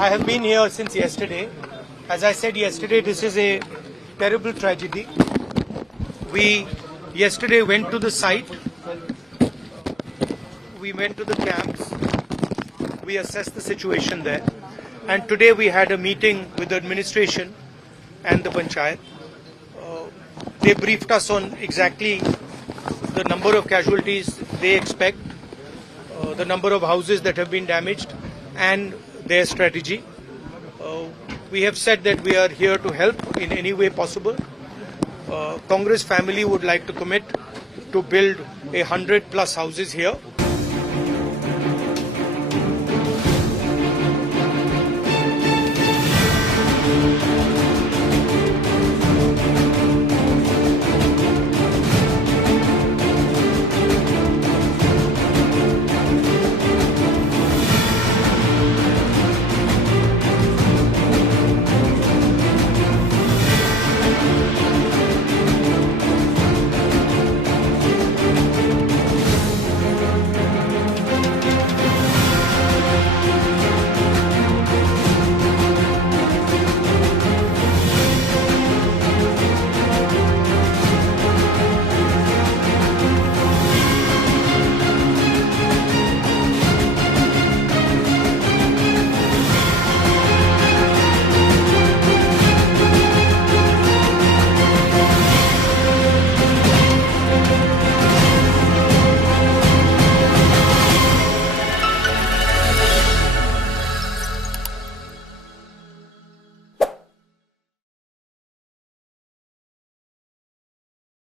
I have been here since yesterday. As I said yesterday, this is a terrible tragedy. We yesterday went to the site. We went to the camps. We assessed the situation there. And today we had a meeting with the administration and the panchayat. They briefed us on exactly the number of casualties they expect, the number of houses that have been damaged, and their strategy. We have said that we are here to help in any way possible. Congress family would like to commit to build 100+ houses here